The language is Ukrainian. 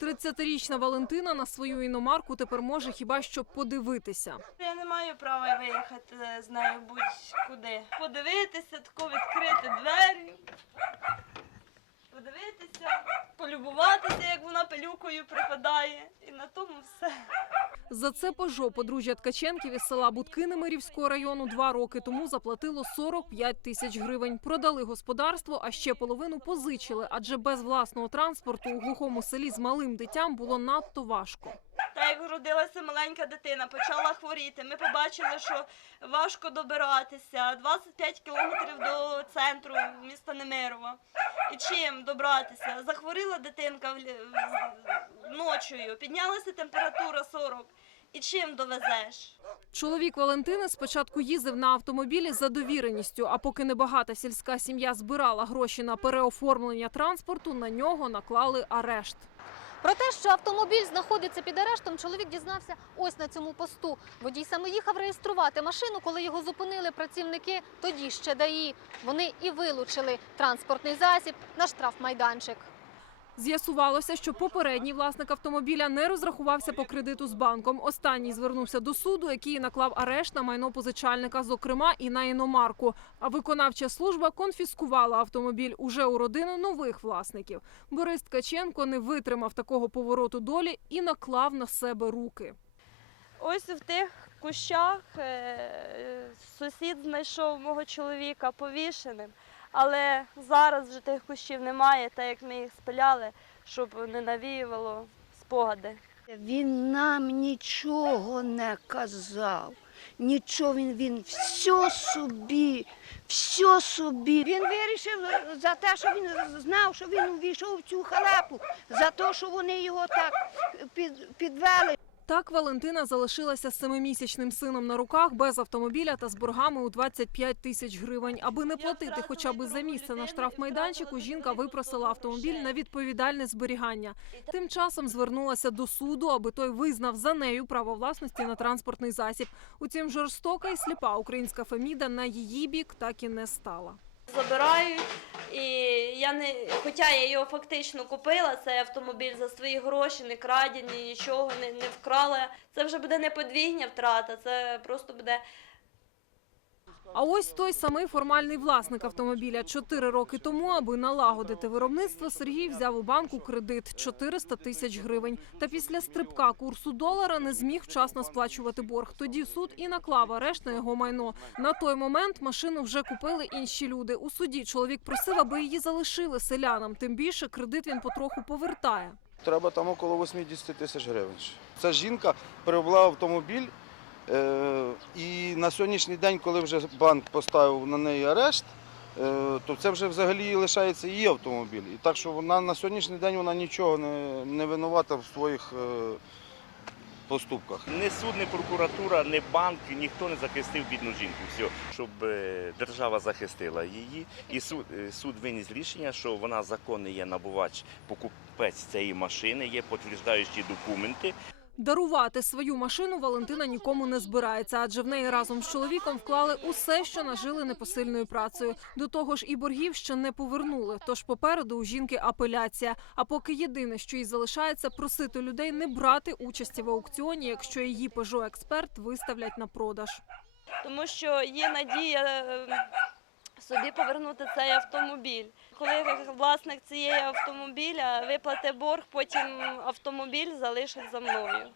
30-річна Валентина на свою іномарку тепер може хіба що подивитися. Я не маю права виїхати з нею будь-куди. Подивитися, тако відкрити двері, подивитися, полюбуватися, як вона пилюкою припадає. І на тому все. За це Пежо подружжя Ткаченків із села Будки Немирівського району два роки тому заплатило 45 тисяч гривень. Продали господарство, а ще половину позичили, адже без власного транспорту у глухому селі з малим дитям було надто важко. Та як родилася маленька дитина, почала хворіти. Ми побачили, що важко добиратися. 25 кілометрів до центру міста Немирова. І чим добратися? Захворіла дитинка ночою, піднялася температура 40. І чим довезеш? Чоловік Валентини спочатку їздив на автомобілі за довіреністю, а поки небагата сільська сім'я збирала гроші на переоформлення транспорту, на нього наклали арешт. Про те, що автомобіль знаходиться під арештом, чоловік дізнався ось на цьому посту. Водій саме їхав реєструвати машину, коли його зупинили працівники тоді ще ДАІ. Вони і вилучили транспортний засіб на штрафмайданчик. З'ясувалося, що попередній власник автомобіля не розрахувався по кредиту з банком. Останній звернувся до суду, який наклав арешт на майно позичальника, зокрема і на іномарку. А виконавча служба конфіскувала автомобіль уже у родини нових власників. Борис Ткаченко не витримав такого повороту долі і наклав на себе руки. Ось в тих кущах е, сусід знайшов мого чоловіка повішеним, але зараз вже тих кущів немає, так як ми їх спиляли, щоб не навіювало спогади. Він нам нічого не казав. Нічого він, він все собі, все собі. Він вирішив за те, що він знав, що він увійшов в цю халепу, за те, що вони його так під, підвели. Так Валентина залишилася з семимісячним сином на руках без автомобіля та з боргами у 25 тисяч гривень. Аби не платити хоча б за місце на штрафмайданчику, жінка випросила автомобіль на відповідальне зберігання. Тим часом звернулася до суду, аби той визнав за нею право власності на транспортний засіб. Утім, жорстока і сліпа українська Феміда на її бік так і не стала. Забирають, і я не, хоча я його фактично купила, цей автомобіль за свої гроші, не крадені, нічого не, не вкрала. Це вже буде не подвійня втрата, це просто буде А ось той самий формальний власник автомобіля. Чотири роки тому, аби налагодити виробництво, Сергій взяв у банку кредит 400 тисяч гривень. Та після стрибка курсу долара не зміг вчасно сплачувати борг. Тоді суд і наклав арешт на його майно. На той момент машину вже купили інші люди. У суді чоловік просив, аби її залишили селянам. Тим більше кредит він потроху повертає. Треба там около 80 тисяч гривень. Ця жінка перевела автомобіль, і на сьогоднішній день, коли вже банк поставив на неї арешт, е, то це вже взагалі лишається її автомобіль. І так що вона на сьогоднішній день вона нічого не, не винувата в своїх е, поступках. Ні суд, ні прокуратура, ні банк, ніхто не захистив бідну жінку. Все, щоб е, держава захистила її, і суд, е, суд виніс рішення, що вона законний є набувач, покупець цієї машини, є підтверджуючі документи. Дарувати свою машину Валентина нікому не збирається, адже в неї разом з чоловіком вклали усе, що нажили непосильною працею. До того ж, і боргів ще не повернули. Тож попереду у жінки апеляція. А поки єдине, що їй залишається, просити людей не брати участі в аукціоні, якщо її Peugeot експерт виставлять на продаж. тому що є надія е, собі повернути цей автомобіль. Коли власник цієї автомобіля виплатить борг, потім автомобіль залишить за мною.